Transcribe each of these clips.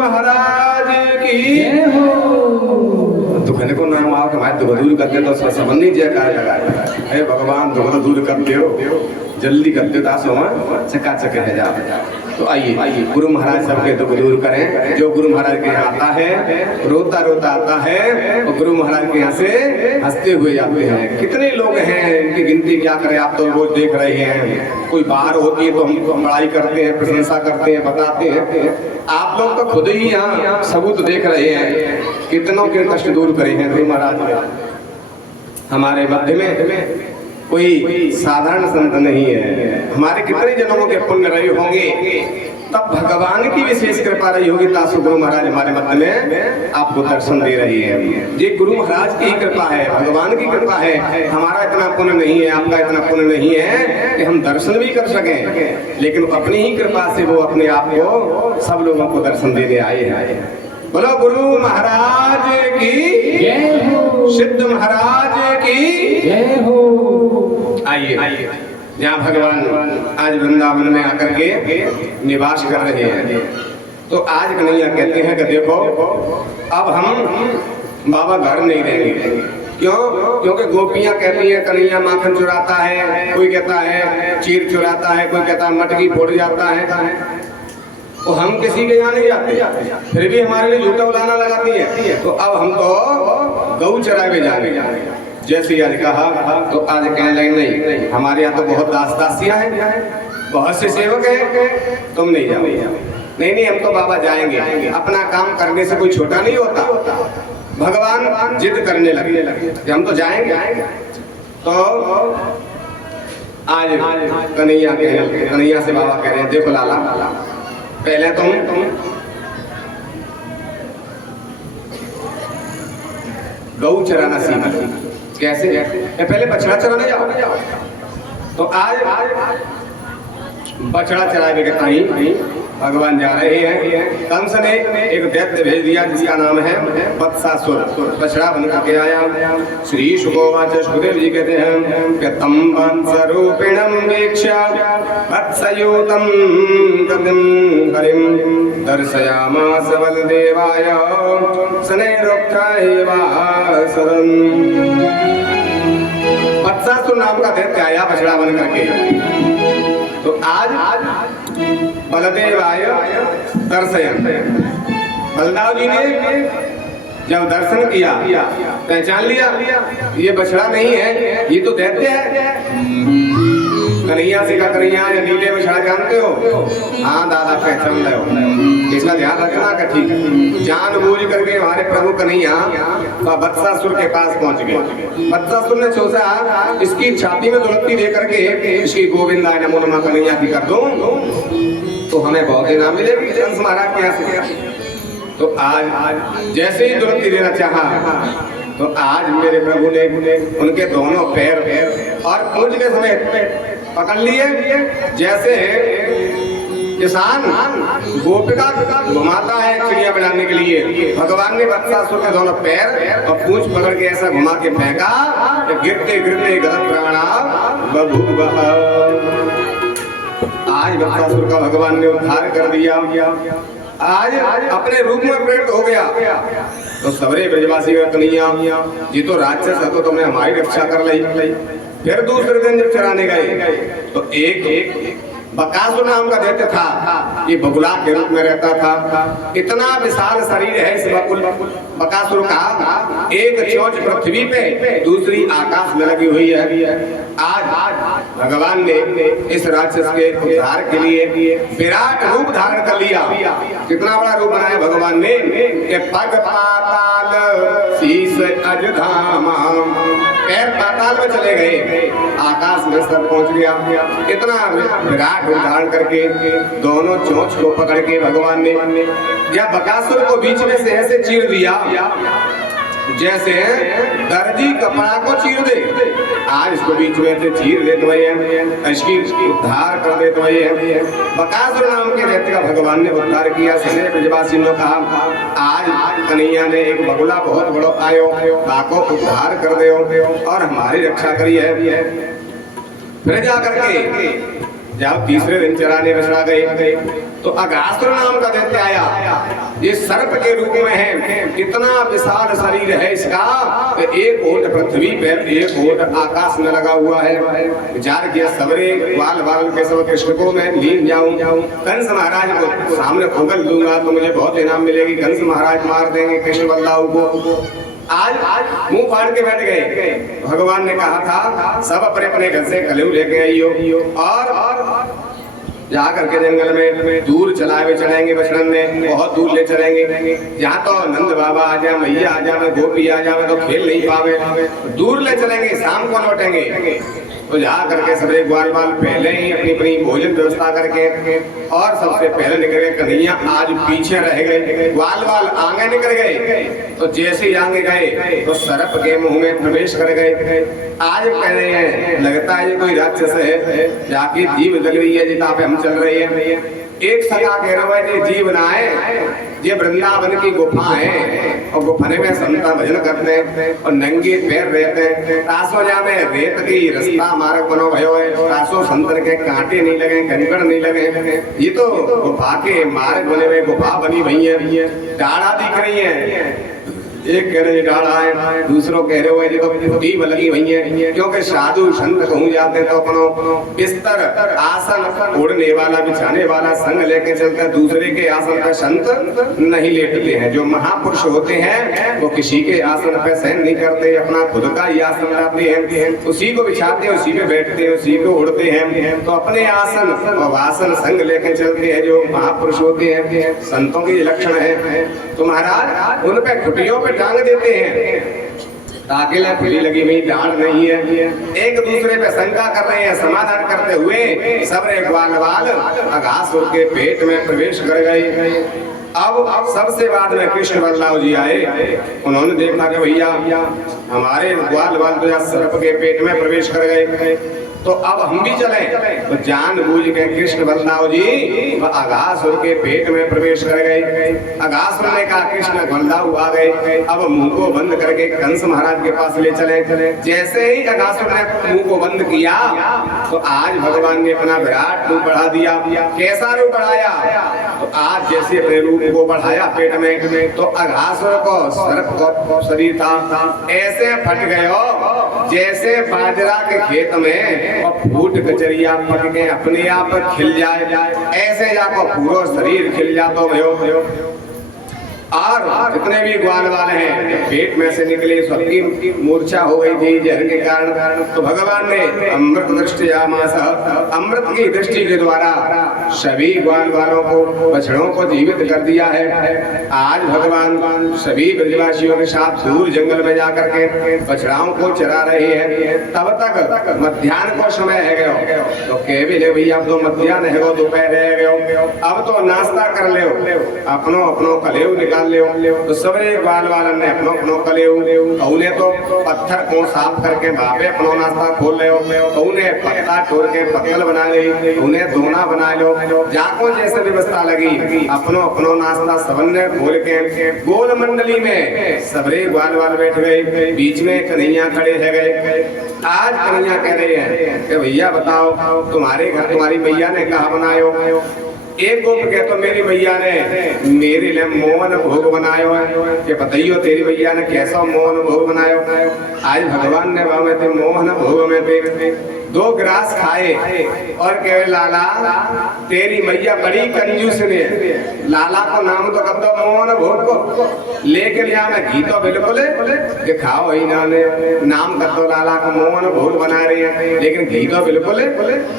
महाराज की दुखने को नाम आओ हमारे दुख दूर करते तो संबंधी जयकार लगा। हे भगवान दुख दूर करते हो, जल्दी करते तो चका चक है जा। तो आइए गुरु महाराज सबके दुख दूर करें। जो गुरु महाराज के यहाँ आता है रोता रोता आता है, तो गुरु महाराज के यहाँ से हंसते हुए जाते हैं। कितने लोग हैं, इनकी गिनती क्या करें, आप तो रोज देख रहे हैं। कोई बाहर होती है तो हम बड़ाई करते हैं, प्रशंसा करते हैं, बताते हैं। आप लोग तो खुद ही यहाँ सबूत देख रहे हैं, कितनों के कष्ट दूर करे हैं गुरु महाराज। हमारे मध्य में कोई साधारण संत नहीं है। हमारे कितने जन्मों के पुण्य रहे होंगे, तब भगवान की विशेष कृपा रही होगी, तासु गुरु महाराज हमारे मध्य में आपको दर्शन दे रही है। ये गुरु महाराज की कृपा है, भगवान की कृपा है। हमारा इतना पुण्य नहीं है, आपका इतना पुण्य नहीं है कि हम दर्शन भी कर सकें, लेकिन अपनी ही कृपा से वो अपने आप को सब लोगों को दर्शन देने आए हैं। बोलो गुरु महाराज की जय हो, सिद्ध महाराज की जय हो। आइए जहाँ भगवान आज वृंदावन में आकर के निवास कर रहे हैं, तो आज कन्हैया कहते हैं कि देखो अब हम बाबा घर नहीं रहेंगे। क्यों? क्योंकि गोपियां कहती हैं कन्हैया माखन चुराता है, कोई कहता है चीर चुराता है, कोई कहता है मटकी फोड़ जाता है। तो हम किसी के यहाँ नहीं जाते, फिर भी हमारे लिए झूठा उलाना लगाती है। तो अब हम तो गौ चरावे जाएंगे। जैसे आज कहा तो आज कहने लगे नहीं, हमारे यहाँ तो बहुत दास दासियां हैं, बहुत से सेवक हैं, तुम नहीं जाओ। नहीं हम तो बाबा जाएंगे। अपना काम करने से कोई छोटा नहीं होता। भगवान जिद करने लगे कि हम तो जाएंगे। तो आज कन्हैया से बाबा कह रहे हैं देखो लाला, पहले तुम गौ चराना सीखो। कैसे? पहले बछड़ा चराने जाओ। तो आज बछड़ा चराने के कहीं भगवान जा रहे हैं। कंस ने एक दैत्य भेज दिया जिसका नाम है वत्सासुर। बछड़ा बन करके आया। श्री शुकोवाच, सुखदेव जी कहते हैं कि तम वत्सरूपिणं वीक्ष्य वत्सयूतं गतिं हरिं दर्शयामास बलदेवाय शनैरुक्थैवासरम्। वत्सासुर नाम का दैत्य आया बछड़ा बन करके। तो आज बलदेव आय दर्शयन। बलदाव जी ने जब दर्शन किया, पहचान लिया ये बछड़ा नहीं है, ये तो दैत्य है। कन्हैया से कहा कन्हैया ये नीले बछड़ा जानते हो? हाँ दादा पहचान लो, इसका ध्यान रखना का ठीक है। जानबूझ करके हमारे प्रभु कन्हैया वत्सासुर के पास पहुंच गए। वत्सासुर ने सोचा इसकी छाती में दुलत्ती दे करके इसकी गोविंदा नमो नमः कन्हैया की कर दूं तो हमें बहुत इनाम मिलेगी कंस महाराज के यहाँ से। तो आज जैसे ही दुलत्ती देना चाहा, तो आज मेरे प्रभु ने उनके दोनों पैर और पूंछ के समेत पकड़ लिए। जैसे किसान गोपिका घुमाता है चिड़िया बनाने के लिए, भगवान ने वत्सासुर के दोनों पैर और पूंछ पकड़ के ऐसा घुमा के फेंका, गिरते गिरते गदन प्राणा बभूवः। आज वत्सासुर का भगवान ने उद्धार कर दिया। आज अपने रूप में प्रकट हो गया। तो सबरे ब्रजवासी कन्हैया जी तो राक्षस है, तो तुमने हमारी रक्षा कर ली। फिर दूसरे दिन जब चराने गए तो एक बकासुर नाम का दैत्य था, ये बगुला के रूप में रहता था। इतना विशाल शरीर है इस बकासुर का, एक चोंच पृथ्वी पे दूसरी आकाश में लगी हुई है। आज भगवान ने इस राक्षस के उद्धार के लिए विराट रूप धारण कर लिया। कितना बड़ा रूप बनाया भगवान ने कि पग पाताल शीश अजधामा, पैर पाताल में चले गए, आकाश में सर पहुंच गया। इतना विराट रूप धारण करके दोनों चोंच को पकड़ के भगवान ने जब बकासुर को बीच में से ऐसे चीर दिया जैसे दर्जी कपड़ा को चीर दे, आज इसको बीच में से चीर दे तो इसकी उद्धार कर दे तो बकासुर नाम के दैत्य का भगवान ने उद्धार किया। सभी ब्रजवासी ने कहा आज कन्हैया ने एक बगुला बहुत बड़ो आयो, ताको उद्धार कर दे और हमारी रक्षा करी है। फिर जा करके जब तीसरे दिन चराने बछड़ा गए तो अगासुर नाम का दैत्य आया। ये सर्प के रूप में है, इतना विशाल शरीर है इसका, एक ओट पृथ्वी पे एक ओट आकाश में लगा हुआ है। विचार किया सबरे बाल बाल के सब कृष्ण को मैं लीन जाऊं, कंस महाराज को सामने खोगल दूंगा तो मुझे बहुत इनाम मिलेगी, कंस महाराज मार देंगे कृष्ण बल्लाऊ को। आज मुंह फाड़ के बैठ गए। भगवान ने कहा था सब अपने अपने घर से कलयू लेके आइयो और जाकर के जंगल में दूर चलावे चलेंगे, बचड़न में बहुत दूर ले चलेंगे, जहाँ तो नंद बाबा आ जाए, मैया आ जाए, गोपी आ जाए तो खेल नहीं पावे, दूर ले चलेंगे, शाम को लौटेंगे। तो जा करके सबरे ग्वाल बाल पहले ही अपनी अपनी भोजन व्यवस्था करके और सबसे पहले निकल गए। कन्हैया आज पीछे रह गए, ग्वाल बाल आगे निकल गए। तो जैसे ही आगे गए तो सर्प के मुंह में प्रवेश कर गए। आज कह रहे हैं लगता है कोई राक्षस है, जाके जीव जल रही है जितना पे हम चल रहे हैं। एक सका कह रहा है जीव ना है, ये वृंदावन की गुफा है और गुफाने में संता भजन करते हैं और नंगे पैर रहते हैं। तासो जा में रेत की रास्ता मार्ग बनो भयो है, तासो संतर के कांटे नहीं लगे, कंकड़ नहीं लगे। ये तो गुफा के मार्ग बने हुए, गुफा बनी हुई है, डाढ़ा दिख रही है। एक कह रहे डाढ़ा है, दूसरों कह रहे हो तो दीव लगी हुई है, क्योंकि साधु संत कहूँ जाते तो अपनो बिस्तर आसन ओढ़ने वाला बिछाने वाला संग लेके चलते हैं, दूसरे के आसन पर संत नहीं लेटते हैं। जो महापुरुष होते हैं वो किसी के आसन पर सहन नहीं करते, अपना खुद का ही आसन लाते हैं, उसी को बिछाते हैं, उसी पे बैठते हैं, उसी को उड़ते हैं। तो अपने आसन और आसन संग लेके चलते हैं जो महापुरुष होते हैं, संतों के लक्षण है। तो महाराज उन पे खुटियों पे टांग देते हैं ताकि खुली लगी हुई डांड नहीं है। एक दूसरे पे शंका कर रहे हैं, समाधान करते हुए सबरे ग्वाल बाल अघासुर के पेट में प्रवेश कर गए। अब सबसे बाद में कृष्ण बल्लाव जी आए, उन्होंने देखा कि भैया हमारे ग्वाल बाल तो सर्प के पेट में प्रवेश कर गए, तो अब हम भी चलें। तो जानबूझ के कृष्ण बलदाव जी अघासुर के पेट में प्रवेश कर गए। अघासुर ने कहा कृष्ण बलदाव आ गए, अब मुंह को बंद करके कंस महाराज के पास ले चले। जैसे ही अघासुर ने मुंह को बंद किया तो आज भगवान ने अपना विराट रूप बढ़ा दिया। कैसा रूप बढ़ाया? तो आज जैसे अपने रूप को बढ़ाया पेट में, तो अघासुर को सर्प को शरीर था ऐसे फट गयो जैसे बाजरा के खेत में और फूट कचरिया पक के अपने आप खिल जाए, ऐसे जाको पूरा शरीर खिल जाता भयो। और जितने भी ग्वाल वाले हैं पेट में से निकले, सबकी मूर्छा हो गई थी जहर के कारण। तो भगवान ने अमृत दृष्टि अमृत की दृष्टि के द्वारा सभी ग्वाल वालों को, बछड़ों को जीवित कर दिया है। आज भगवान सभी ब्रजवासियों के साथ दूर जंगल में जाकर के बछड़ाओं को चरा रहे हैं। तब तक मध्याह्न को समय है गयो, तो कह भी ले भैया अब तो मध्याह्न है गो, दोपहर है गयो, अब तो नाश्ता कर ले, अपनो अपनो कलेव निकाल ले। तो सबरे ग्वाल वालन ने अपनो अपनो कलेव, उन्हें तो पत्थर को साफ करके भापे अपनो नाश्ता खोल ले, उन्हें पत्ता तोड़ के पत्तल बना ले, उन्हें दोना बना लो, जाको जैसे व्यवस्था लगी अपनो अपनो नाश्ता सबन ने खोल के गोल मंडली में सबरे ग्वाल वाल बैठ गए। बीच में कन्हैया खड़े है गए। आज कन्हैया कह रहे हैं कि भैया बताओ तुम्हारे घर तुम्हारी भैया ने कहा बनायो? एक गोप कह तो मेरी भैया ने मेरे लिए मोहन भोग बनायो है, कि बताइयो तेरी भैया ने कैसा मोहन भोग बनायो? आज भगवान ने वहां में मोहन भोग में थे 2 ग्रास खाए और कहे लाला तेरी मैया बड़ी कंजूस ने, लाला को नाम तो कर दो मोहन भोग को, लेकिन यहाँ में घी तो बिल्कुल दिखाओ ही ना, नाम कर दो लाला को मोहन भोग बना रहे हैं, लेकिन घी तो बिल्कुल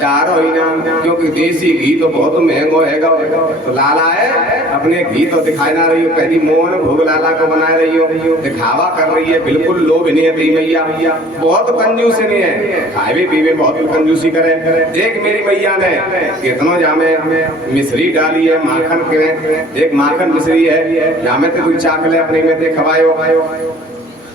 डारो ही ना, क्योंकि देसी घी तो बहुत महंगो है। तो लाला है अपने घी तो दिखाई ना रही हो, कहती मोहन भोग लाला को बना रही हो, दिखावा कर रही है, बिल्कुल लोभ नहीं है तेरी मैया, बहुत कंजूस नहीं है, खाए पीवे बहुत कंजूसी करे। देख मेरी मैया ने कितनो जामे मिश्री डाली है, माखन के देख माखन मिश्री है, जामे तो कुछ चाक ले अपने में देख खवायो।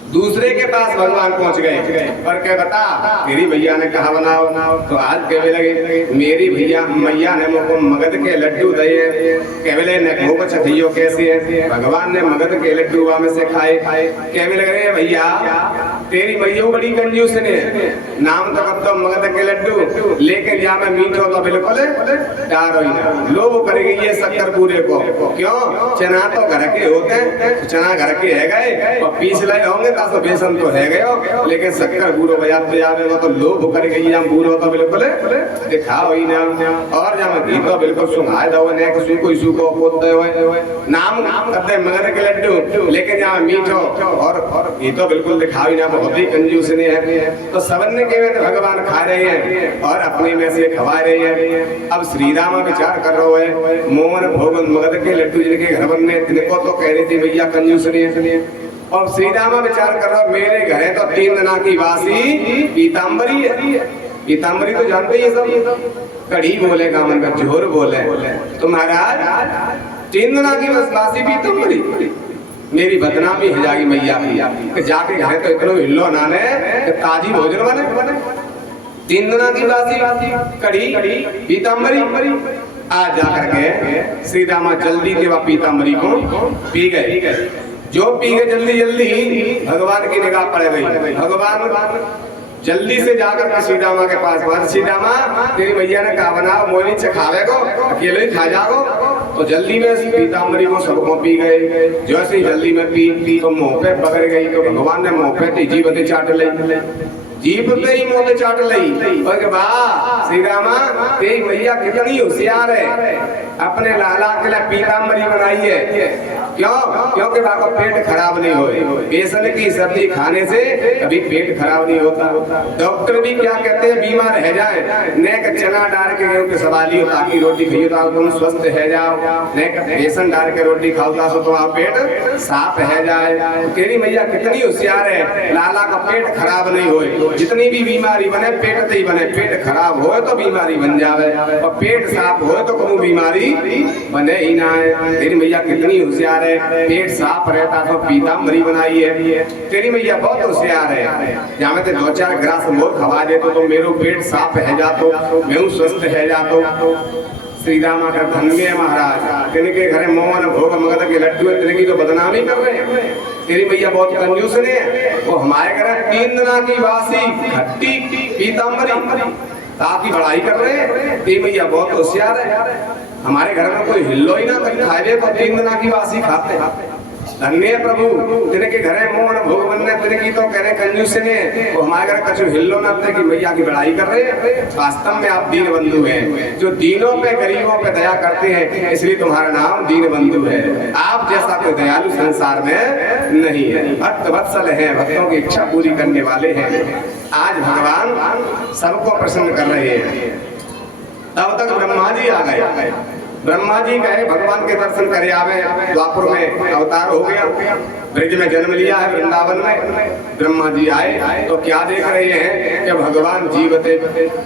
दूसरे के पास भगवान पहुंच गए और कह बता तेरी भैया ने कहा बनाओ, तो आज कहने लगे मेरी भैया मैया ने मुझको मगध के लड्डू दिए, कहने लगे मुझको चखियो कैसे है, भगवान ने मगध के लड्डू में से खाए, कहने लगे भैया तेरी मैया बड़ी कंजूस ने, नाम तो कब तो मगध के लड्डू लेकिन यहाँ में मीठो तो बिल्कुल डारो ही ना, लोभ करेगी ये शक्कर पूरे को, क्यों चना तो घर के होते, चना घर के है गए और पीस लाए होंगे तो बेसन तो है गए, लेकिन शक्कर बूढ़ो बजावे तो लोभ कर गई हम बूढ़ो तो बिल्कुल दिखाओ ही ना, और जब घी तो बिल्कुल सुंघाए दो ने कोई सुको पोते हुए नाम करते मगध के लड्डू, लेकिन जहाँ मीठो और घी तो बिल्कुल दिखाओ ही ना, बहुत ही कंजूस ने है। तो सबन ने कहे भगवान खा रहे हैं और अपने में से खवा रहे हैं। अब श्री राम विचार कर रहे है मोहन भोगन मगध के लड्डू जिनके घर बनने तिनको तो कह रही थी भैया कंजूस ने, और श्री राम विचार कर रहा मेरे घर है तो 3 दिना की वासी पीताम्बरी है, पीताम्बरी तो जानते ही सब, कढ़ी बोले गामन में झोर बोले, तो महाराज 3 दिना की वासी पीताम्बरी मेरी बदनामी हो जाएगी मैया की, जाके घर तो इतना हिलो नाने ताजी भोजन बने, 3 दिना की वासी कढ़ी पीताम्बरी, आज जाकर के श्री रामा जल्दी देवा पीताम्बरी को पी गए, जो पी गए जल्दी जल्दी भगवान की निगाह पड़ गई, भगवान जल्दी से जाकर के सीतामा के पास पहुंचे, सीतामा तेरी भैया ने कहा बनाओ मोहिनी चखावे को अकेले ही खा जाओ, तो जल्दी में पीताम्बरी को सबको पी गए, जैसे ही जल्दी में पी तो मुंह पे पकड़ गई, तो भगवान ने मुंह पे जीभ चाट ली, जीभ पे ही मुंह चाट ली, और के वाह श्री रामा तेरी भैया कितनी होशियार है, अपने लाला के लिए पीताम्बरी बनाई है, क्यों क्योंकि बाको पेट खराब नहीं हो, बेसन की सब्जी खाने से कभी पेट खराब नहीं होता, डॉक्टर भी क्या कहते हैं बीमार रह जाए नेक चना डाल के गेहूं के सवाली हो ताकि रोटी खाइए तो तुम स्वस्थ रह जाओ, नेक बेसन डाल के रोटी खाओ तो आप पेट साफ रह जाए, तेरी मैया कितनी होशियार है, लाला का पेट खराब नहीं हो, जितनी भी बीमारी बने पेट से ही बने, पेट खराब हो तो बीमारी बन जावे और पेट साफ हो तो कोई बीमारी बने ही ना है, तेरी मैया कितनी होशियार है, पेट साफ रहता तो पीताम्बरी बनाई है, तेरी मैया बहुत होशियार है, जहाँ में 2-4 ग्रास मोर खवा दे तो मेरो पेट साफ रह जातो, मैं स्वस्थ रह जातो। श्री रामा का धन्य महाराज तिनके घरे मोहन भोग मगध के लड्डू है, तिनकी तो बदनामी कर रहे हैं, तेरी मैया बहुत कंजूस ने, वो हमारे घर 3 दिना की वासी खट्टी पीताम्बरी ताकि बड़ाई कर रहे हैं, तेरी मैया बहुत होशियार है, हमारे घर में कोई हिल्लो ही ना कभी खाए तो 3 दिना की वासी खाते, धन्य प्रभु तिनके घरे मोहन भोग बनने तिनकी तो कह रहे कंजूस ने, वो हमारे घर कछु हिल्लो ना कि मैया की बड़ाई कर रहे हैं, वास्तव में आप दीन बंधु हैं, जो दीनों पे गरीबों पे दया करते हैं, इसलिए तुम्हारा नाम दीन बंधु है, आप जैसा कोई दयालु संसार में नहीं है, भक्त वत्सल है, भक्तों की इच्छा पूरी करने वाले हैं, आज भगवान सबको प्रसन्न कर रहे हैं। तब तक ब्रह्मा जी आ गए, ब्रह्मा जी कहे भगवान के दर्शन करे आवे, द्वापर में अवतार हो गया, ब्रज में जन्म लिया है वृंदावन में, ब्रह्मा जी आए तो क्या देख रहे हैं कि भगवान जीवते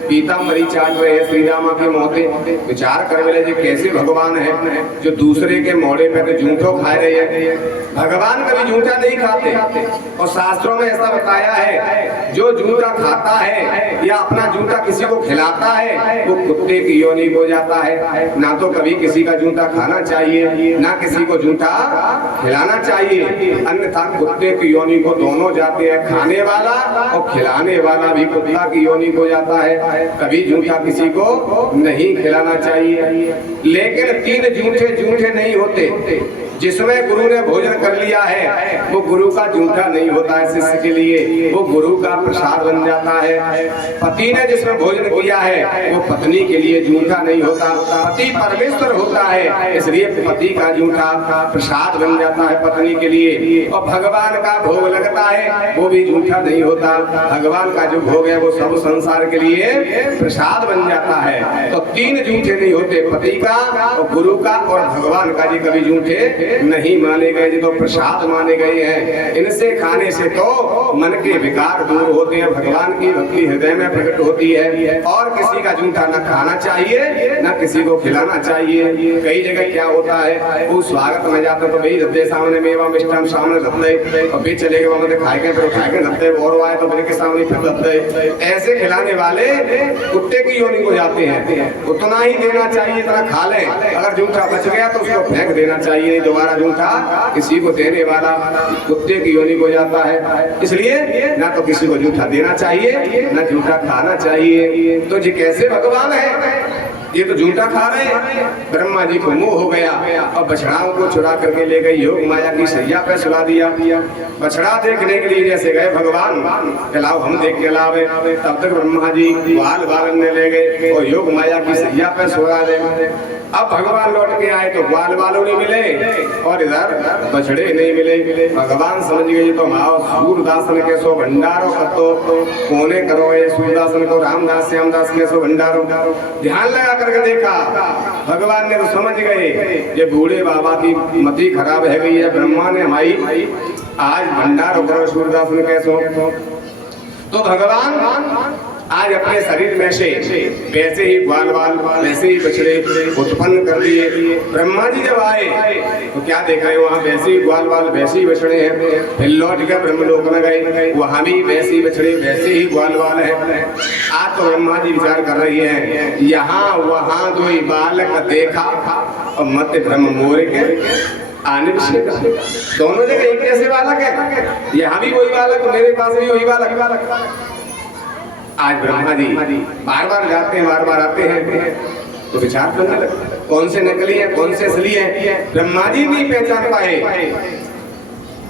पीताम्बरी चाट रहे हैं, श्री रामा के मोते, विचार कर रहे जी कैसे भगवान है जो दूसरे के मोड़े पे तो जूठो खा रहे हैं, भगवान कभी जूठा नहीं खाते, और शास्त्रों में ऐसा बताया है जो जूठा खाता है या अपना जूठा किसी को खिलाता है वो कुत्ते की योनि हो जाता है, ना तो कभी किसी का जूठा खाना चाहिए ना किसी को जूठा खिलाना चाहिए, अन्यथा कुत्ते की योनि को दोनों जाते हैं, खाने वाला और खिलाने वाला भी कुत्ता की योनि को जाता है, कभी जूठा किसी को नहीं खिलाना चाहिए, लेकिन 3 जूठे नहीं होते, जिसमें गुरु ने भोजन कर लिया है वो गुरु का जूठा नहीं होता है, शिष्य के लिए वो गुरु का प्रसाद बन जाता है, पति ने जिसमें भोजन किया है वो पत्नी के लिए जूठा नहीं होता, पति परमेश्वर होता है इसलिए पति का जूठा प्रसाद बन जाता है पत्नी के लिए, और भगवान का भोग लगता है वो भी जूठा नहीं होता, भगवान का जो भोग है वो सब संसार के लिए प्रसाद बन जाता है, तो 3 जूठे नहीं होते, पति का और गुरु का और भगवान का जी कभी जूठे नहीं माने गए, जो प्रसाद माने गए हैं, इनसे खाने से तो मन के विकार दूर होते हैं, भगवान की भक्ति हृदय में प्रकट होती है, और किसी का जूठा न खाना चाहिए ना किसी को खिलाना चाहिए। कई जगह क्या होता है, वो स्वागत में जाते तो भाई रखते सामने मेवा मिष्ठान सामने रखते और फिर चले गए वहां खाएंगे फिर खाएंगे रखते और आए तो मेरे के सामने फिर रखते। ऐसे खिलाने वाले कुत्ते की योनि को जाते हैं। उतना ही देना चाहिए इतना खा लें, अगर जूठा बच गया तो उसको फेंक देना चाहिए, दोबारा जूठा किसी को देने वाला कुत्ते की योनि को जाता है। इसलिए ना तो किसी को जूठा देना चाहिए ना जूठा खाना चाहिए। तो जी कैसे भगवान है, ये तो जूठा खा रहे हैं। ब्रह्मा जी को मोह हो गया और बछड़ाओं को चुरा करके ले गई, योग माया की सैया पे सुला दिया। बछड़ा देखने के लिए जैसे गए भगवान, चलाओ हम देख के लावे, तब तक ब्रह्मा जी बाल बालन ले गए और योग माया की सैया पे सुला दे। अब भगवान लौट के आए तो ग्वाल बालों नहीं मिले और इधर बछड़े नहीं मिले। भगवान समझ गए तो आओ सूरदासन के सो भंडारो कतो कोने करो ये सूरदासन को रामदास श्यामदास के सो भंडारो। ध्यान लगा करके देखा, भगवान ने तो समझ गए ये बूढ़े बाबा की मति खराब है गई है। ब्रह्मा ने हमारी आज भंडारो करो सूरदासन कैसो। तो भगवान आज अपने शरीर में से वैसे ही ग्वाल बाल वैसे ही बछड़े उत्पन्न कर दिए। ब्रह्मा जी जब आए तो क्या देख रहे वहाँ वैसे ही ग्वाल बाल वैसे ही बछड़े हैं। फिर लौट कर ब्रह्मलोक में गए, वहाँ भी वैसे ही बछड़े वैसे ही ग्वाल बाल है। आज तो ब्रह्मा जी विचार कर रही है, यहाँ वहाँ दो बालक देखा और मत ब्रह्म मोरे के आने दोनों जगह एक जैसे बालक है, यहाँ भी वही बालक मेरे पास भी वही बालक। आज ब्रह्मा जी बार बार जाते हैं बार बार आते हैं तो विचार करने लगे कौन से नकली है कौन से असली है। ब्रह्मा जी नहीं पहचान पाए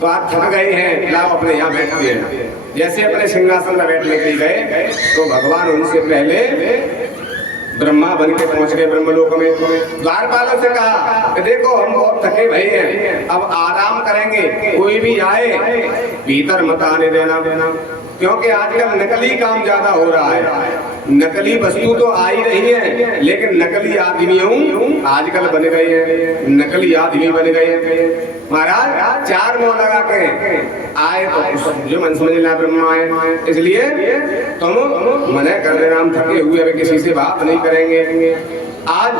तो आप थक गए हैं, लाओ अपने यहाँ बैठते हैं। जैसे अपने सिंहासन में बैठने के लिए गए तो भगवान उनसे पहले ब्रह्मा बन के पहुंच गए ब्रह्मलोक में। द्वारपालों से कहा कि देखो हम बहुत थके भई हैं, अब आराम करेंगे, कोई भी आए भीतर मत आने देना, क्योंकि आजकल नकली काम ज्यादा हो रहा है। नकली वस्तु तो आ ही रही है लेकिन नकली आदमियों आजकल बन गए हैं, नकली आदमी बन गए हैं। महाराज चार मोह लगा के आए तो जो मन समझ लेना ब्रह्मा है, इसलिए तुम मना कर देना हम थके हुए अभी किसी से बात नहीं करेंगे। आज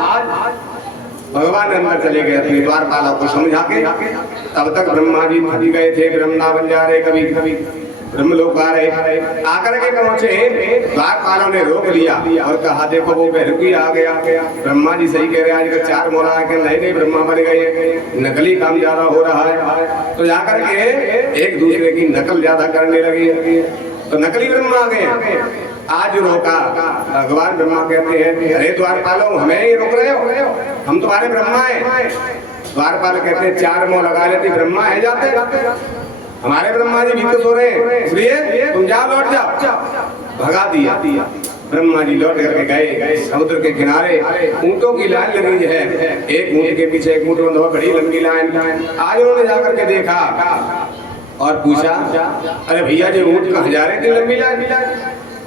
भगवान अंदर चले गए अपने द्वारपालों को समझा के। तब तक ब्रह्मा जी थक गए थे, वृंदावन जा रहे कभी कभी ब्रह्मलोक आ रहे, आकर के पहुंचे द्वारपालों ने रोक लिया और कहा देखो वो बेरुकी आ गया। ब्रह्मा जी सही कह रहे हैं, आजकल चार मोहरा है कि नहीं ब्रह्मा बन गए, नकली काम ज्यादा हो रहा है। तो जाकर के एक दूसरे की नकल ज्यादा करने लगे तो नकली ब्रह्मा आ गए। आज रोका भगवान ब्रह्मा कहते हैं अरे द्वारपालों हमें ही रोक रहे हो, हम तुम्हारे ब्रह्मा है। द्वारपाल कहते हैं चार मोह लगा लेते ब्रह्मा है जाते, हमारे ब्रह्मा जी भी तो सो रहे हैं, इसलिए तुम जाओ लौट जाओ। भगा दिया। ब्रह्मा जी लौट करके गए समुद्र के किनारे, ऊंटों की लाइन लगी है, एक ऊंट के पीछे एक ऊंट बंधा, बड़ी लंबी लाइन। आज उन्होंने जाकर के देखा और पूछा अरे भैया जी ऊंट कहाँ जा रहे थे लंबी लाइन,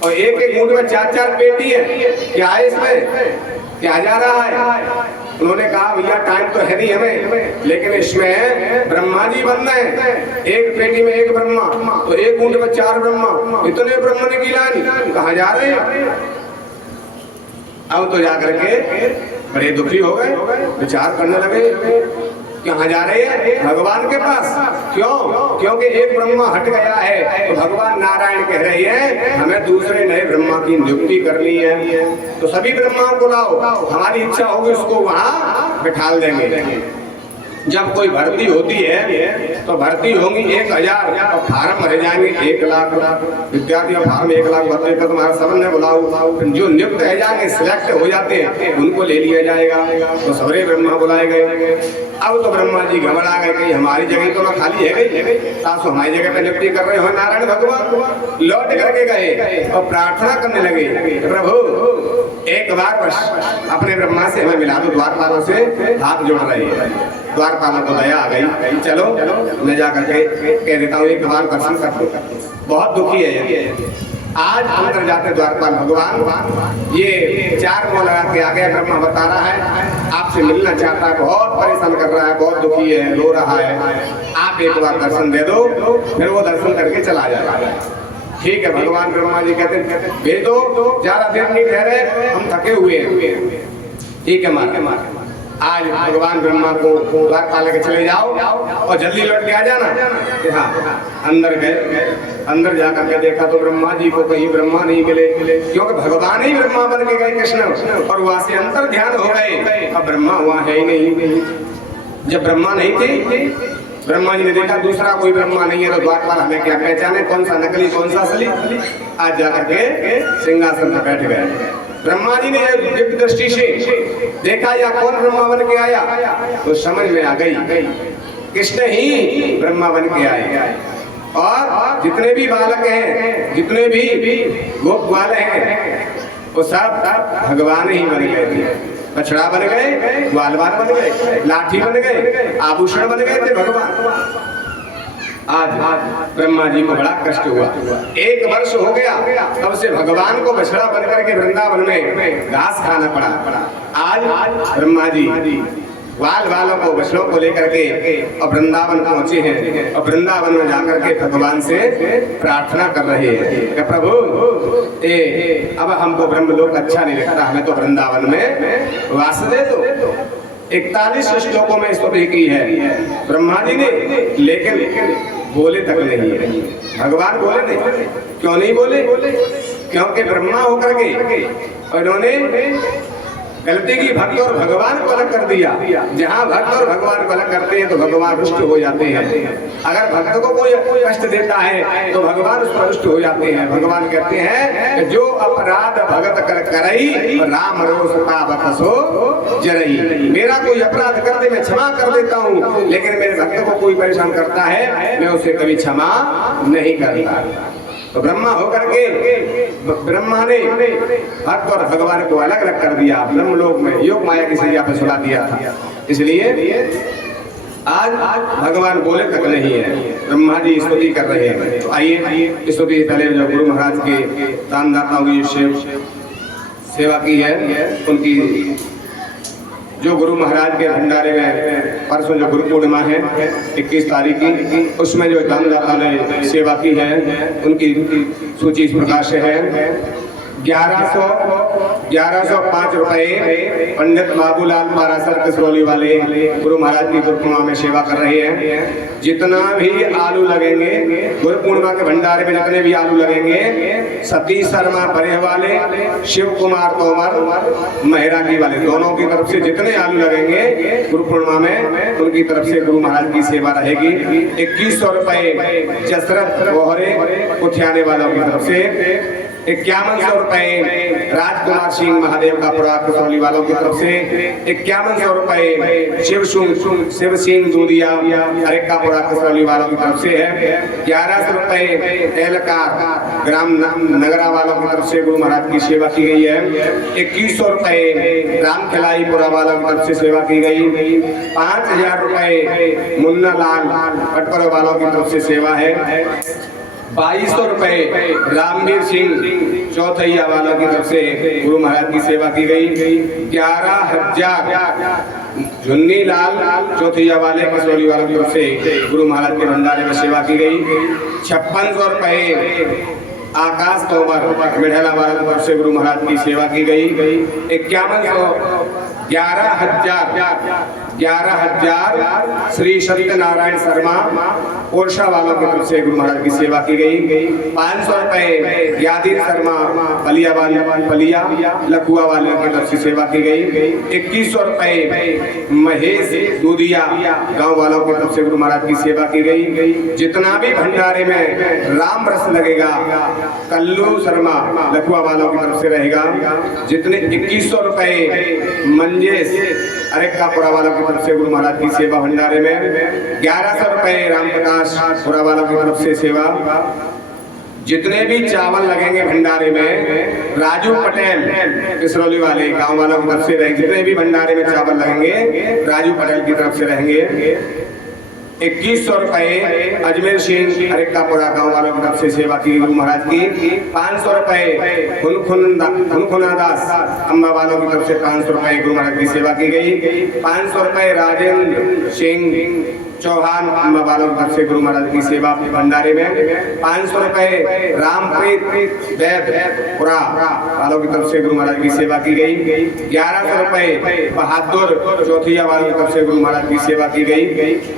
और एक एक ऊंट में चार चार पेटी है, क्या है इसमें, क्या जा रहा है। उन्होंने कहा भैया टाइम तो है नहीं हमें, लेकिन इसमें ब्रह्मा जी बन रहे हैं, एक पेटी में एक ब्रह्मा तो एक ऊंट में चार ब्रह्मा, इतने ब्रह्मा ने की लाइन कहाँ जा रहे हैं। अब तो जाकर के बड़े दुखी हो गए, विचार करने लगे कहाँ जा रहे हैं, भगवान के पास। क्यों? क्योंकि एक ब्रह्मा हट गया है तो भगवान नारायण कह रहे हैं हमें दूसरे नए ब्रह्मा की नियुक्ति करनी है, तो सभी ब्रह्माओं को लाओ, हमारी इच्छा होगी उसको वहाँ बिठाल देंगे। जब कोई भर्ती होती है तो भर्ती होंगी 1000 और फार्म भरे जाएंगे 1 लाख विद्यार्थी, फार्म 1 लाख भरने का तुम्हारा सबन ने बुलाओ, जो नियुक्त रह जाएंगे सिलेक्ट हो जाते हैं उनको ले लिया जाएगा। तो सबरे ब्रह्मा बुलाए गए। अब तो ब्रह्मा जी घबरा गए कि हमारी जगह तो ना खाली है गई, सासु हमारी जगह पे नियुक्ति कर रहे हो नारायण भगवान। लौट करके गए और प्रार्थना करने लगे प्रभु एक बार बस अपने ब्रह्मा से हमें मिला दो, द्वारपालों से हाथ जोड़ रहे हैं। द्वारपालों को दया आ गई, चलो मैं जा करके कह देता हूँ एक बार दर्शन कर दो। बहुत दुखी है आज अंदर जाते द्वारपाल भगवान, ये चार मोह लगा के आ गया, ब्रह्मा बता रहा है आपसे मिलना चाहता है, बहुत परेशान कर रहा है, बहुत दुखी है, रो रहा है, आप एक बार दर्शन दे दो, फिर वो दर्शन करके चला जाएगा। ठीक है भगवान ब्रह्मा जी कहते भेज दो, ज्यादा देर नहीं ठहरे, हम थके हुए हैं। ठीक है मार आज भगवान ब्रह्मा को द्वारपाल लेके चले जाओ और जल्दी लौट के आ जाना। हाँ अंदर गए, अंदर जाकर के देखा तो ब्रह्मा जी को कहीं ब्रह्मा नहीं मिले, क्योंकि भगवान ही ब्रह्मा बन के गए कृष्ण, और वहां से अंतर ध्यान हो गए, अब ब्रह्मा वहां है ही नहीं। जब ब्रह्मा नहीं थे, ब्रह्मा जी ने देखा दूसरा कोई ब्रह्मा नहीं है, तो द्वारपाल हमें क्या पहचाने, कौन सा नकली कौन सा असली। आज जाकर के सिंहासन पर बैठ गए। ब्रह्मा जी ने दिव्य दृष्टि से देखा या कौन ब्रह्मा बन के आया, तो समझ में आ गई कृष्ण ही ब्रह्मा बन के आए। और जितने भी बालक हैं, जितने भी गोप ग्वाल हैं, वो सब भगवान ही बन गए थे। बछड़ा बन गए, ग्वालवाल बन गए, लाठी बन गए, आभूषण बन गए थे भगवान। आज ब्रह्मा जी को बड़ा कष्ट हुआ, 1 वर्ष हो गया तब से भगवान को बछड़ा बनकर के वृंदावन में घास खाना पड़ा। आज ब्रह्मा जी ग्वाल वालों को बछड़ों को लेकर के और वृंदावन पहुंचे हैं, और वृंदावन में जाकर के भगवान से प्रार्थना कर रहे हैं कि प्रभु अब हमको ब्रह्मलोक अच्छा नहीं लगता, हमें तो वृंदावन में वास दे दो। 41 श्लोकों में स्तुति की है ब्रह्मा जी ने, लेकिन बोले तक नहीं है। भगवान बोले नहीं, क्यों नहीं बोले? क्योंकि ब्रह्मा होकर के उन्होंने गलती की भक्त और भगवान को अलग कर दिया। जहाँ भक्त और भगवान को अलग करते हैं तो भगवान रुष्ट हो जाते हैं। अगर भक्त को कोई कष्ट देता है तो भगवान उस पर रुष्ट हो जाते हैं। भगवान कहते हैं कि जो अपराध भगत कर करई, राम रोष पावक सो जरई। मेरा कोई अपराध कर दे मैं क्षमा कर देता हूँ, लेकिन मेरे भक्त को कोई परेशान करता है मैं उसे कभी क्षमा नहीं करता। तो ब्रह्मा होकर के ब्रह्मा ने भक्त और भगवान को अलग अलग कर दिया, ब्रह्मलोक में योग माया की सैया पर सुला दिया था। इसलिए आज भगवान बोले तक नहीं है, ब्रह्मा जी स्तुति कर रहे हैं। तो आइए स्तुति पहले जो गुरु महाराज के दानदाताओं की सेवा की है, उनकी जो गुरु महाराज के भंडारे में परसों जो गुरु पूर्णिमा है 21 तारीख की, उसमें जो दानदाता ने सेवा की है उनकी सूची इस प्रकार से है। 1105 रुपए पंडित बाबूलाल पारासर कसरौली वाले गुरु महाराज की गुरु पूर्णिमा में सेवा कर रहे हैं। जितना भी आलू लगेंगे गुरु पूर्णिमा के भंडारे में, जितने भी आलू लगेंगे, सतीश शर्मा बरे वाले, शिव कुमार तोमर महरागी वाले, दोनों की तरफ से जितने आलू लगेंगे गुरु पूर्णिमा में, उनकी तरफ से गुरु महाराज की सेवा रहेगी। 2100 रुपए जसरत बोहरे उठियाने वालों की तरफ से, 5100 रुपए राजकुमार सिंह महादेव का पुरा कसौली वालों की तरफ से, 5100 रुपए शिव सिंह दूधिया अरेका पुरा कसौली वालों की तरफ से है। 1100 रुपए एलकार ग्राम नगरा वालों की तरफ से गुरु महाराज की सेवा की गई है। 2100 रुपए राम खिलाईपुरा वालों की तरफ से सेवा की गई। 5000 रुपए मुन्ना लाल पटपर वालों की तरफ से सेवा है। 2200 रुपए रामवीर सिंह चौथैया वालों की तरफ से गुरु महाराज की सेवा की गई। 11,000 झुन्नी लाल चौथैया वाले कसौली वालों की तरफ से गुरु महाराज के भंडारे में सेवा की गई। 5600 रुपए आकाश तोमर मिढ़ेला वालों की तरफ से गुरु महाराज की सेवा की गई। 11,000 श्री सत्यनारायण शर्मा ओरछा वालों की तरफ से गुरु महाराज की सेवा की गई। 500 रुपए ज्ञादीर शर्मा पलिया लखुआ वालों की तरफ से सेवा की गई। 2100 रुपए महेश दूधिया गांव वालों की तरफ से गुरु महाराज की सेवा की गई। जितना भी भंडारे में राम रस लगेगा कल्लू शर्मा लखुआ वालों की तरफ से रहेगा। जितने 2100 रुपए मंजेश अरेकापुरा वालों की तरफ से गुरु महाराज की सेवा भंडारे में। 1100 रुपए राम प्रकाश पुरा वालों की तरफ से सेवा। जितने भी चावल लगेंगे भंडारे में राजू पटेल किसरौली वाले गांव वालों की तरफ से रहेंगे। जितने भी भंडारे में चावल लगेंगे राजू पटेल की तरफ से रहेंगे। 2100 रुपए अजमेर सिंह अरेकापुरा गांव वालों की तरफ से सेवा की गुरु महाराज की। 500 रुपए खुनखुनादास अम्बा वालों की तरफ से 500 रुपए गुरु महाराज की सेवा की गई। 500 रुपए राजेंद्र सिंह चौहान अम्बा वालों की तरफ से गुरु महाराज की सेवा भंडारे में 500 रुपए रामप्रीत वैदपुरा वालों की तरफ से गुरु महाराज की सेवा की गई। 1100 रुपए बहादुर चौथिया वालों की तरफ से गुरु महाराज की सेवा की गई।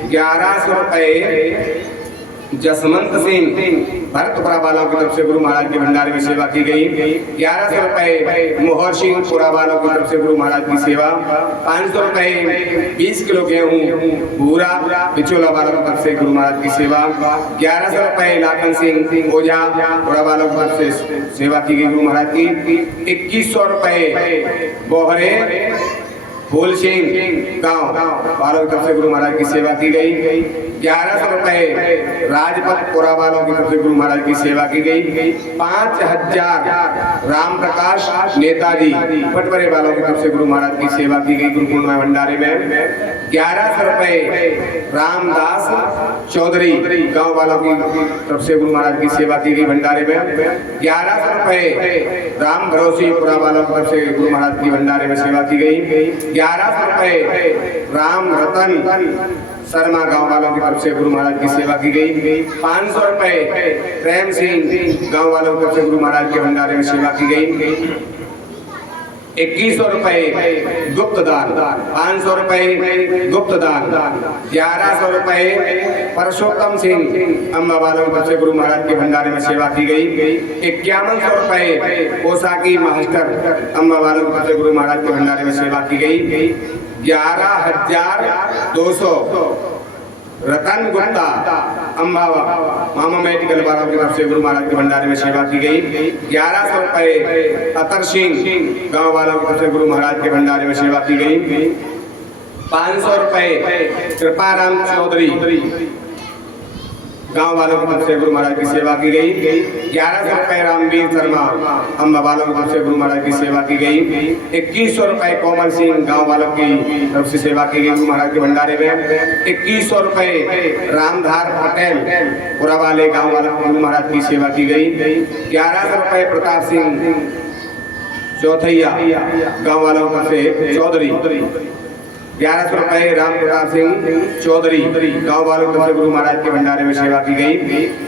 1100 रुपए जसवंत सिंह भरतपुरा वालों की तरफ से गुरु महाराज के भंडारे में सेवा की गई। 1100 रुपए मोहर सिंह पुरा वालों की तरफ से गुरु महाराज की सेवा। 500 रुपए 20 किलो गेहूं भूरा बिचौला वालों की तरफ से गुरु महाराज की सेवा। 1100 रुपए लाखन सिंह ओझा पुरा वालों की तरफ से सेवा की गई गुरु महाराज की। 2100 रुपए बोहरे फूल सिंह गांव वालों की तरफ से गुरु महाराज की सेवा की गई। 1100 रुपए राजपथ पुरा वालों की तरफ से गुरु महाराज की सेवा की गई। 5000 राम प्रकाश नेताजी पटवरे वालों की तरफ से गुरु महाराज की सेवा की गई गुरुकुल भंडारे में। 1100 रुपए रामदास चौधरी गांव वालों की तरफ से गुरु महाराज की सेवा की गई भंडारे में। 1100 रुपए राम भरोसी पुरा वालों की तरफ से गुरु महाराज की भंडारे में सेवा की गई। 1100 रुपए राम रतन शर्मा गांव वालों की तरफ से गुरु महाराज की सेवा की गई। 500 रुपए प्रेम सिंह गांव वालों की तरफ से गुरु महाराज के भंडारे में सेवा की गई। 2100 रुपए गुप्त दान। 500 रुपए गुप्त दान। 1100 रुपए परशोत्तम सिंह अम्बा वालों की तरफ से गुरु महाराज के भंडारे में सेवा की गई। 5100 रुपए पोशाकी मास्टर अम्बा वालों की तरफ से गुरु महाराज के भंडारे में सेवा की गई। 11200 रतन गुप्ता अम्बा मामा मेडिकल वालों की तरफ से गुरु महाराज के भंडारे में सेवा की गई। 1100 रुपए अतर सिंह गांव वालों की तरफ से गुरु महाराज के भंडारे में सेवा की गई। 500 रुपए कृपाराम चौधरी गांव वालों की तरफ से गुरु महाराज की सेवा की गई। 1100 रुपए रामवीर शर्मा अम्बा वालों की तरफ से गुरु महाराज की सेवा की गई। 2100 रुपए कोमल सिंह गांव वालों की तरफ से सेवा की गई गुरु महाराज के भंडारे में। 2100 रुपए रामधार पटेल पुरा वाले गांव वालों की गुरु महाराज की सेवा की गई। 1100 रुपए प्रताप सिंह चौथैया गांव वालों की तरफ से चौधरी। 1100 रुपए राम प्रताप सिंह चौधरी गांव वालों की तरफ से गुरु महाराज के भंडारे में सेवा की गई।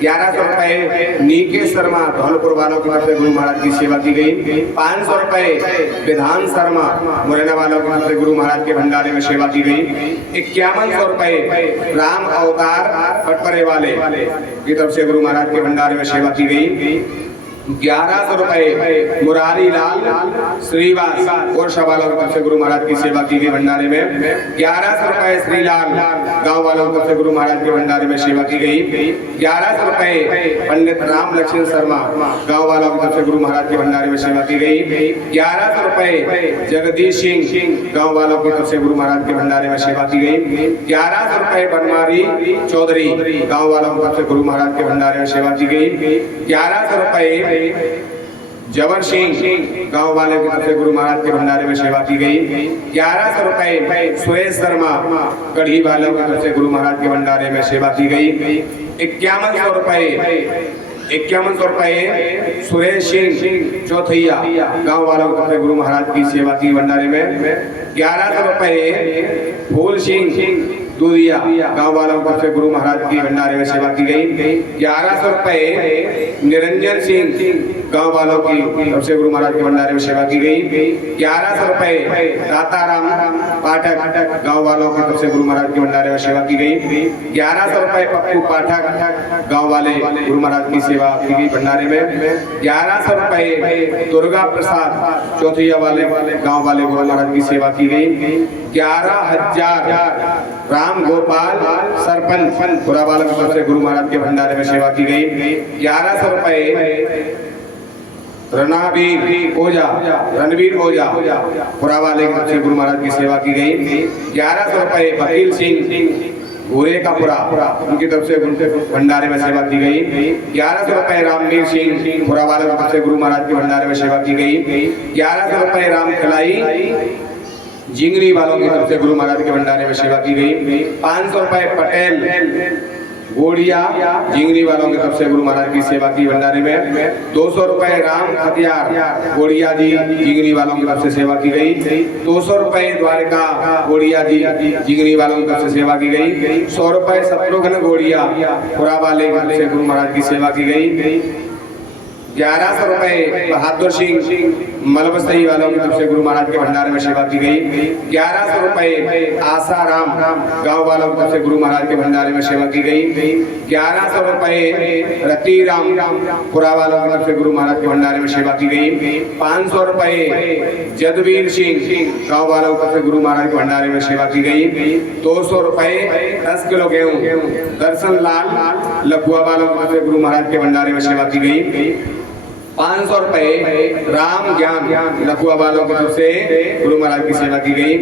1100 रुपए नीकेश शर्मा धौलपुर वालों की तरफ से गुरु महाराज की सेवा की गई। 500 रुपए विधान शर्मा मुरैना वालों की तरफ से गुरु महाराज के भंडारे में सेवा की गई। 5100 रुपए राम अवतार पटपरे वाले की तरफ से गुरु महाराज के भंडारे में सेवा की गई। 1100 रुपए मुरारी लाल श्रीवास और वालों की तरफ से गुरु महाराज की सेवा की गई भंडारे में। 1100 रुपए श्रीलाल गांव वालों की तरफ से गुरु महाराज के भंडारे में सेवा की गई। 1100 रुपए पंडित राम लक्ष्मण शर्मा गांव वालों की तरफ से गुरु महाराज के भंडारे में सेवा की गई। 1100 रुपए जगदीश सिंह गांव वालों की तरफ से गुरु महाराज के भंडारे में सेवा की गई। 1100 रुपए बनवारी चौधरी गांव वालों की तरफ से गुरु महाराज के भंडारे में सेवा की गई। 1100 रुपए जबर सिंह गांव वाले की तरफ से गुरु महाराज के भंडारे में सेवा की गई। 1100 रुपए सुरेश शर्मा कढ़ी वालों की तरफ से गुरु महाराज के भंडारे में सेवा की गई। 5100 रुपए सुरेश सिंह चौथैया गांव वालों की तरफ से गुरु महाराज की सेवा की भंडारे में। 1100 रुपए फूल सिंह दूधिया गांव वालों की तरफ से गुरु महाराज की भंडारे में सेवा की गई। 1100 रुपए निरंजन सिंह गांव वालों की तरफ से गुरु महाराज के भंडारे में सेवा की गई। 1100 रुपए दाताराम पाठक गांव वालों की तरफ से गुरु महाराज के भंडारे में सेवा की गई। 1100 रुपए पप्पू पाठक गांव वाले गुरु महाराज की सेवा की गई भंडारे में। 1100 रुपए दुर्गा प्रसाद चौथिया वाले गांव वाले गुरु महाराज की सेवा की गई। 11000 राम गोपाल सरपंच पुरा वालों की तरफ से गुरु महाराज के भंडारे में सेवा की गई। 1100 रुपए रणवीर ओझा पुरा वाले की तरफ से गुरु महाराज की सेवा की गई। 1100 रुपए वकील सिंह घोरे का पुरा उनकी तरफ से भंडारे में सेवा की गई। 1100 रुपए रामवीर सिंह पुरा वाले की तरफ से गुरु महाराज के भंडारे में सेवा की गई। 1100 रुपए राम खिलाई जिंगरी वालों की तरफ से गुरु महाराज के भंडारे में सेवा की गई। 500 रुपए पटेल गोड़िया जिंगरी वालों की तरफ से गुरु महाराज की सेवा की भंडारे में। 200 रुपए राम खतियार गोड़िया जी जिंगरी वालों की तरफ से सेवा की गई। 200 रुपए द्वारिका गोड़िया जी जिंगरी वालों की तरफ से सेवा की गई। 100 रुपए शत्रुघ्न गोड़िया पुरा वाले की तरफ से गुरु महाराज की सेवा की गई। 1100 रुपए बहादुर सिंह मलबसई वालों की तरफ से गुरु महाराज के भंडारे में सेवा की गई। 1100 रुपए आसाराम गांव वालों की तरफ से गुरु महाराज के भंडारे में सेवा की गई। 1100 रुपए रतिराम पुरा वालों की तरफ से गुरु महाराज के भंडारे में सेवा की गई। 500 रुपए जदवीर सिंह गांव वालों की तरफ से गुरु महाराज के भंडारे में सेवा की गई। 200 रुपए 10 किलो गेहूं दर्शन लाल लखुआ वालों की तरफ से गुरु महाराज के भंडारे में सेवा की गई। 500 रुपए राम ज्ञान लखुआ वालों की तरफ से गुरु महाराज की सेवा की गई।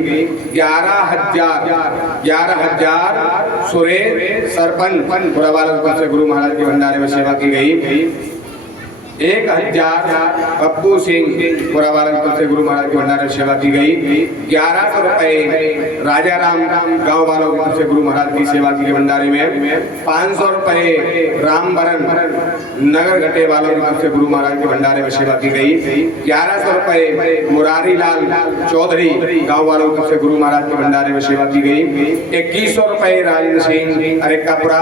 11,000 सुरेश सरपंच पुरा वालों की तरफ से गुरु महाराज के भंडारे में सेवा की गई। 1,000 पप्पू सिंह पुरा वालों की तरफ से गुरु महाराज के भंडारे में सेवा की गई। 1100 रुपए राजा राम गांव वालों की तरफ से गुरु महाराज की सेवा की गई भंडारे में। 500 रुपए रामबरन नगर घटे वालों की तरफ से गुरु महाराज के भंडारे में सेवा की गई। 1100 रुपए मुरारी लाल चौधरी गांव वालों की तरफ से गुरु महाराज के भंडारे में सेवा की गई। 2100 रुपए राजेंद्र सिंह अरेकापुरा।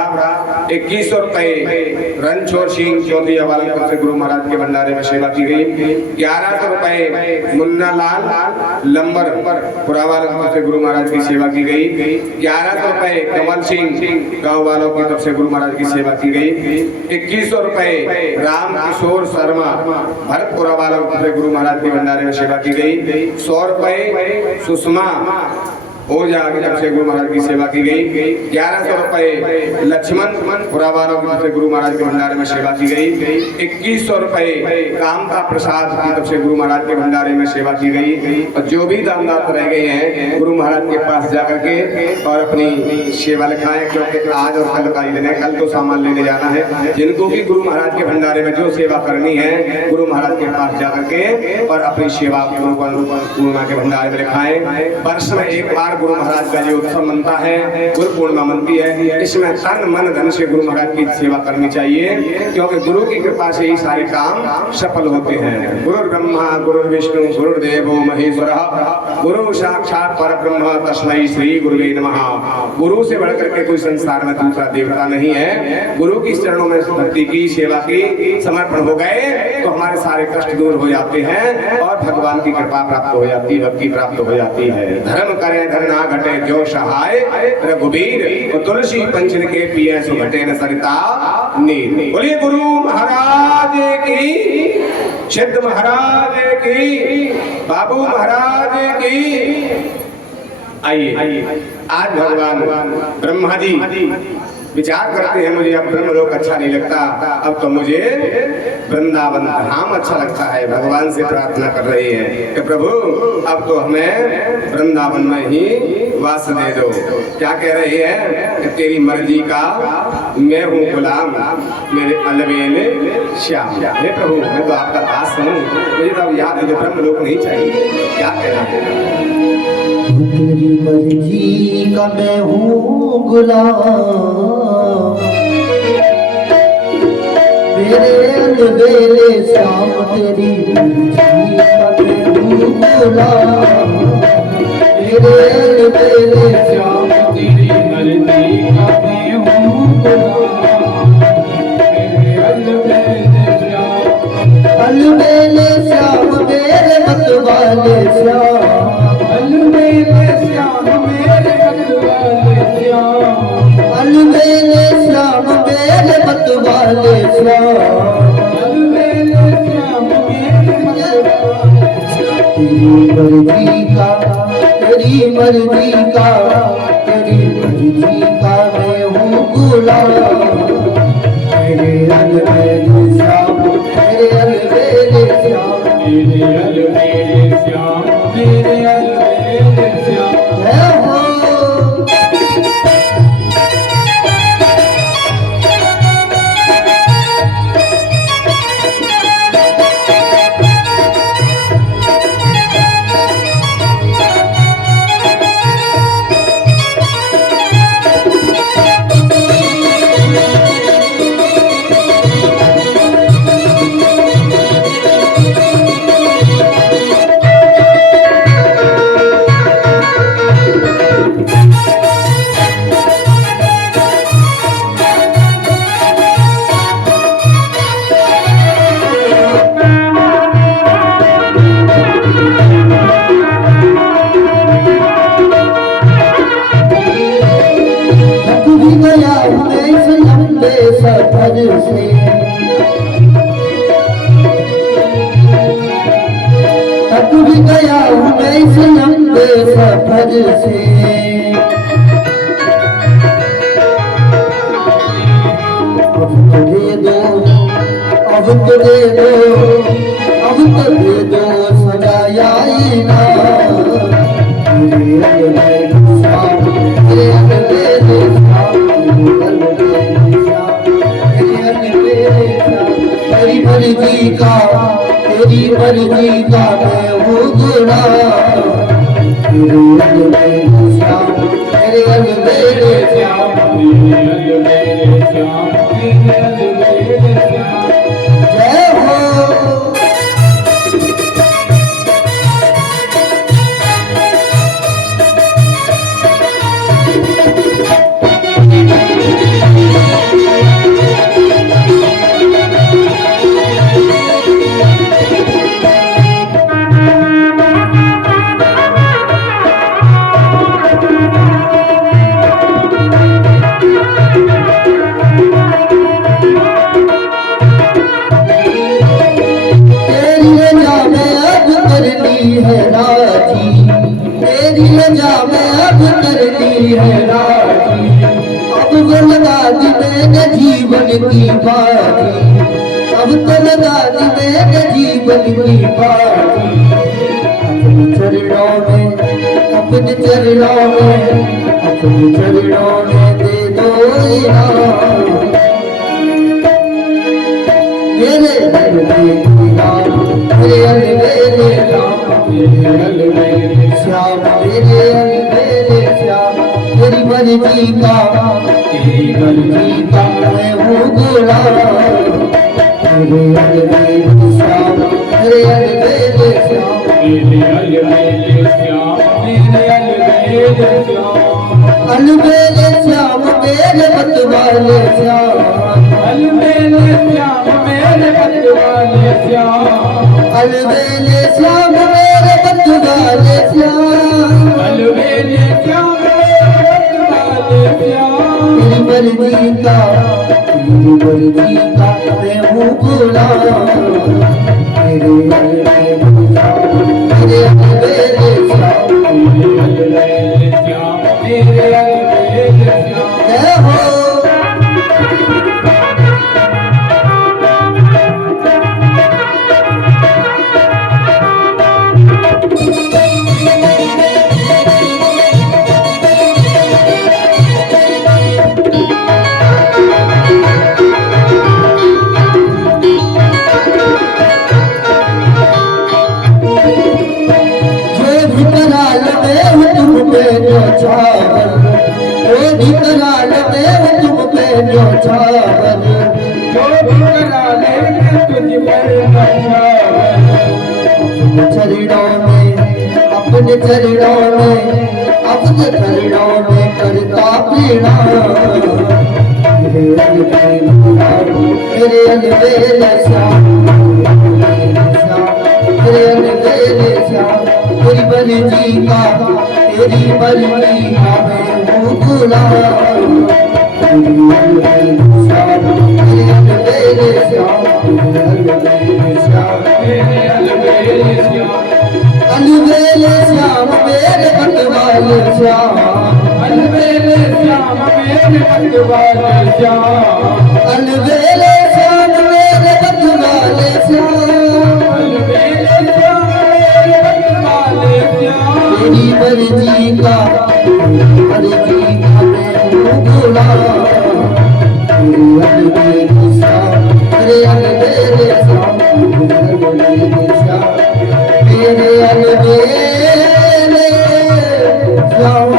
2100 रुपए रणछोड़ सिंह चौधरी वालों की तरफ से गुरु महाराज के भंडारे में सेवा की गई। 1100 रुपए मुन्ना लाल लंबर पुरा वालों की तरफ से गुरु महाराज की सेवा की गई। 1100 रुपए कमल सिंह गांव वालों की तरफ से गुरु महाराज की सेवा की गई। 2100 रुपए राम किशोर शर्मा भरतपुरा वालों की तरफ से गुरु महाराज के भंडारे में सेवा की गई। 100 रुपए सुषमा ओझा की तरफ से गुरु महाराज की सेवा की गई। 1100 रुपए लक्ष्मण पुरा वालों की तरफ से गुरु महाराज के भंडारे में सेवा की गई। 2100 रुपए कामता प्रसाद की तरफ से गुरु महाराज के भंडारे में सेवा की गई। और जो भी दानदाता रह गए हैं गुरु महाराज के पास जाकर के और अपनी सेवा लिखाएं, क्योंकि आज और कल का ही दिन है, कल तो सामान लेने जाना है। जिनको भी गुरु महाराज के भंडारे में जो सेवा करनी है गुरु महाराज के पास जाकर के और अपनी सेवा गुरु के भंडारे में लिखाएं। वर्ष में एक बार गुरु महाराज का जो उत्सव मनता है गुरु पूर्णिमा मनती है, इसमें तन मन धन से गुरु महाराज की सेवा करनी चाहिए, क्योंकि गुरु की कृपा से ही सारे काम सफल होते हैं। गुरु ब्रह्मा गुरु विष्णु गुरुदेवो महेश्वरः गुरु साक्षात परब्रह्म तस्मै श्री गुरुवे नमः। गुरु से बढ़कर के कोई संसार में दूसरा देवता नहीं है। गुरु की चरणों में भक्ति की सेवा की समर्पण हो गए तो हमारे सारे कष्ट दूर हो जाते हैं और भगवान की कृपा प्राप्त हो जाती है, भक्ति प्राप्त हो जाती है। धर्म करे धन ना घटे जो सहाय रघुबीर तुलसी पंचन के पिए सो घटे न सरिता नीर। बोलिए गुरु महाराज की, सिद्ध महाराज की, बाबू महाराज की। आइए आज भगवान ब्रह्मा जी विचार करते हैं मुझे अब ब्रह्मलोक अच्छा नहीं लगता, अब तो मुझे वृंदावन धाम अच्छा लगता है। भगवान से प्रार्थना कर रही है कि प्रभु अब तो हमें वृंदावन में ही वास दे दो। क्या कह रही है कि तेरी मर्जी का मैं हूँ गुलाम, मेरे अलवेल श्याम। हे प्रभु मैं तो आपका दास हूँ, मुझे तो अब याद है जो ब्रह्मलोक नहीं चाहिए। क्या कह रहे हैं? तेरी मर्जी का मैं हूँ गुलाम, मेरे अलवेले श्याम। तेरी मर्जी का मैं हूँ गुलाम, मेरे अलवेले श्याम। तेरी मर्जी का मैं हूँ गुलाम, मेरे अलवेले श्याम। अलवेले श्याम मेरे मतवाले श्याम, अलवेले श्याम मेरे मतवाले श्याम। अलवेले श्याम मेरे मतवाले श्याम, अलवेले श्याम मेरे मतवाले श्याम। तेरी मर्जी का, तेरी मर्जी का, तेरी मर्जी का मैं हूँ गुलाम, मेरे अलवेले श्याम, मेरे अलवेले श्याम, मेरे अलवेले श्याम, मेरे अलवेले श्याम। है हो हूँ मैं इस लंबे सफर से, थक भी गया हूँ मैं इस लंबे सफर से। अब तो दे दो, अब तो दे दो, अब तो दे दो सजाया ना तेरी मर्जी का, तेरी मर्जी का मैं हूँ गुलाम, तेरे रंग में श्याम, तेरे रंग मेरे श्याम, तेरे रंग मेरे श्याम, तेरे रंग मेरे श्याम। जय हो। है राजी, तेरी रजा में अब करनी है राजी, अब तो लगा दी मैंने जीवन की बाजी, अब तो लगा दी मैंने जीवन की बाजी। अपने चरणों में, अपने चरणों में, अपने चरणों में दे दो इनाम, मेरे मेरे राम, मेरे श्याम, मेरे मेरे श्याम, तेरी मर्जी का, तेरी मर्जी का मैं हूँ गुलाम, मेरे मेरे श्याम, मेरे मेरे श्याम, मेरे मेरे श्याम, मेरे मेरे श्याम, अलबेले श्याम मेरे मतवाले श्याम, अलबेले श्याम मेरे मतवाले श्याम, अलबेले श्याम मेरे मतवाले श्याम, अलबेले श्याम मेरे मतवाले श्याम, तेरी मर्जी का, तेरी मर्जी का मैं हूँ गुलाम, मेरे अलबेले श्याम, मेरे अलबेले श्याम, मेरे अलबेले श्याम, मेरे अलबेले श्याम। जय हो। वो भी करा ले तुम पे न्योछावर, वो भी करा ले तुझ पर न्योछावर, अपने चरणों में, अपने चरणों में, अपने चरणों में करता प्रणाम, मेरे अलबेले श्याम, मेरे अलबेले श्याम, तेरी मर्जी का, तेरी मर्जी का मैं हूँ गुलाम, मेरे श्याम, मेरे अलबेले श्याम, मेरे अलबेले श्याम, मेरे अलबेले श्याम, अलबेले श्याम मेरे मतवाले श्याम, अलबेले श्याम मेरे मतवाले श्याम, अलबेले श्याम मेरे मतवाले श्याम, अलबेले श्याम मेरे मतवाले श्याम, तेरी मर्जी का, तेरी मर्जी का मैं हूँ गुलाम, मेरे अलबेले श्याम, मेरे अलबेले श्याम, मेरे अलबेले श्याम, मेरे अलबेले श्याम।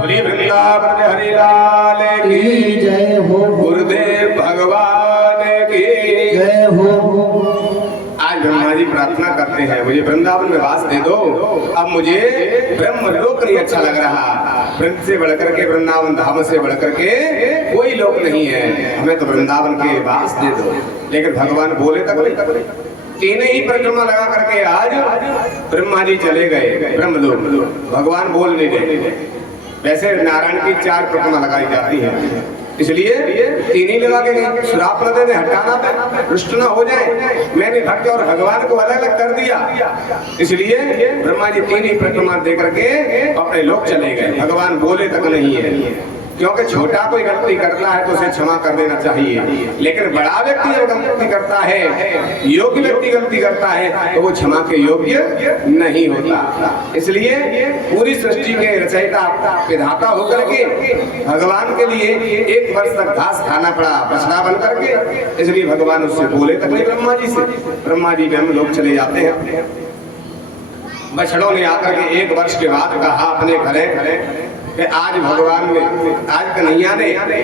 बोलिए वृंदावन हरि लाल की जय हो, गुरुदेव भगवान की जय हो। आज ब्रह्मा जी प्रार्थना करते हैं, मुझे वृंदावन में वास दे दो, अब मुझे ब्रह्म लोक नहीं अच्छा लग रहा, ब्रह्म से बढ़कर के, वृंदावन धाम से बढ़कर के कोई लोक नहीं है, हमें तो वृंदावन के वास दे दो। लेकिन भगवान बोले तक नहीं, तीन ही परिक्रमा लगा करके आज ब्रह्मा जी चले गए ब्रह्मलोक, भगवान बोल नहीं रहे। वैसे नारायण की 4 प्रतिमा लगाई जाती है, इसलिए 3 ही लगा के गए। श्राप न देने हटाना पे रुष्ट न हो जाए। मैंने भक्त और भगवान को अलग अलग कर दिया, इसलिए ब्रह्मा जी 3 ही प्रतिमा दे करके अपने लोग चले गए। भगवान बोले तक नहीं है, क्योंकि छोटा कोई गलती करता है तो उसे क्षमा कर देना चाहिए, लेकिन बड़ा व्यक्ति जब गलती करता है, योग्य व्यक्ति गलती करता है, तो वो क्षमा के योग्य नहीं होता। इसलिए पूरी सृष्टि के रचयिता विधाता होकर के भगवान के लिए 1 वर्ष तक घास खाना पड़ा बछड़ा बन करके, इसलिए भगवान उससे बोले तक नहीं ब्रह्मा जी से। ब्रह्मा जी हम लोग चले जाते हैं। बछड़ों ने आकर के 1 वर्ष के बाद कहा अपने घरे कि आज भगवान ने, आज कन्हैया ने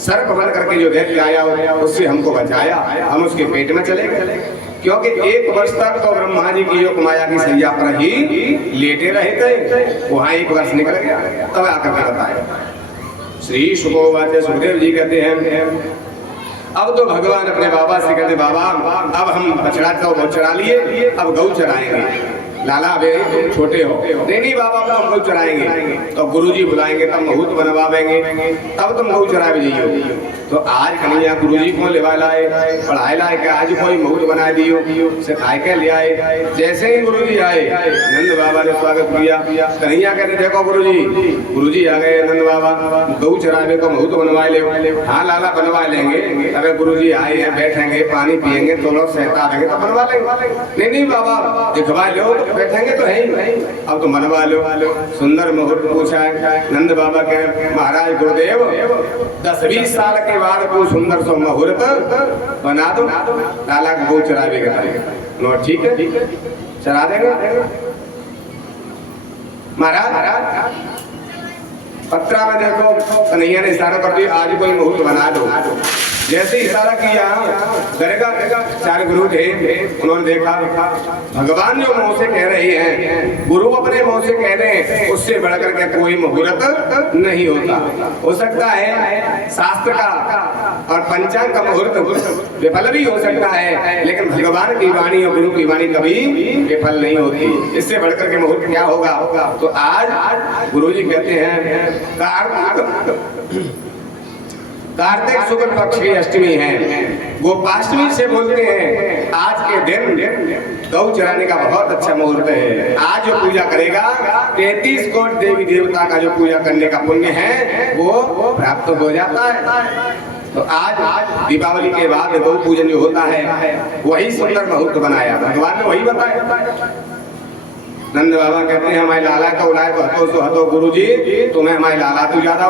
सर्प बन करके जो दैत्य आया उससे हमको बचाया, हम उसके पेट में चले गए। क्योंकि 1 वर्ष तक तो ब्रह्मा जी की योग माया की सैया पर ही लेटे रहे थे, वहां 1 वर्ष निकल गया, तब आकर के बताया। श्री सुखोवाच, सुखदेव जी कहते हैं अब तो भगवान अपने बाबा से कहते बाबा अब हम बछड़ा तो चरा लिए, अब गौ चराएंगे। लाला अबे तुम छोटे हो। नहीं बाबा हम गौ चराएंगे, तो गुरुजी बुलाएंगे तब महूत बनवाएंगे, तब तुम गौ चरा भी जाइयो। तो आज कन्हैया गुरुजी को लेवा लाए, पढ़ाए लाए के आज कोई महूत बना दियो, सिखाए के ले आए। जैसे ही गुरुजी आए नंद बाबा ने स्वागत किया। कन्हैया कहते देखो गुरुजी आ गए। नंद बाबा गौ चराने को महूत बनवा ले। हाँ लाला बनवा लेंगे, अगर गुरुजी आए हैं बैठेंगे पानी पियेंगे तो लोग सहता रहेंगे तो बनवा लेंगे। नहीं बाबा दिखवा लो, बैठेंगे तो है ही, अब तो बनवा लो। सुंदर मुहूर्त पूछा है। नंद बाबा कह महाराज गुरुदेव 10-20 साल के बाद कोई सुंदर सो मुहूर्त बना दो, लाला को गौ चरावेगा। नो ठीक है चरा देंगे। महाराज पत्रा में देखो कन्हैया ने इशारा कर दिया आज कोई मुहूर्त बना दो। जैसे इशारा किया करेगा 4 गुरु थे, उन्होंने देखा भगवान जो मुंह से कह रहे हैं, गुरु अपने मुंह से कह रहे हैं, उससे बढ़कर के कोई मुहूर्त नहीं होता। हो सकता है शास्त्र का और पंचांग का मुहूर्त विफल भी हो सकता है, लेकिन भगवान की वाणी और गुरु की वाणी कभी विफल नहीं होती। इससे बढ़कर के मुहूर्त क्या होगा। तो आज गुरु जी कहते हैं कार्तिक शुक्ल पक्ष की अष्टमी है, गोपाष्टमी से बोलते हैं। आज के दिन गौ चराने का बहुत अच्छा मुहूर्त है। आज जो पूजा करेगा 33 कोटि देवी देवता का जो पूजा करने का पुण्य है वो प्राप्त हो जाता है। तो आज दीपावली के बाद गौ पूजन जो होता है वही सुंदर मुहूर्त बनाया, भगवान ने वही बताया। नंद बाबा कहते हैं हमारे लाला का उलाय तो हतो गुरु जी, तुम्हें हमारे लाला तो ज्यादा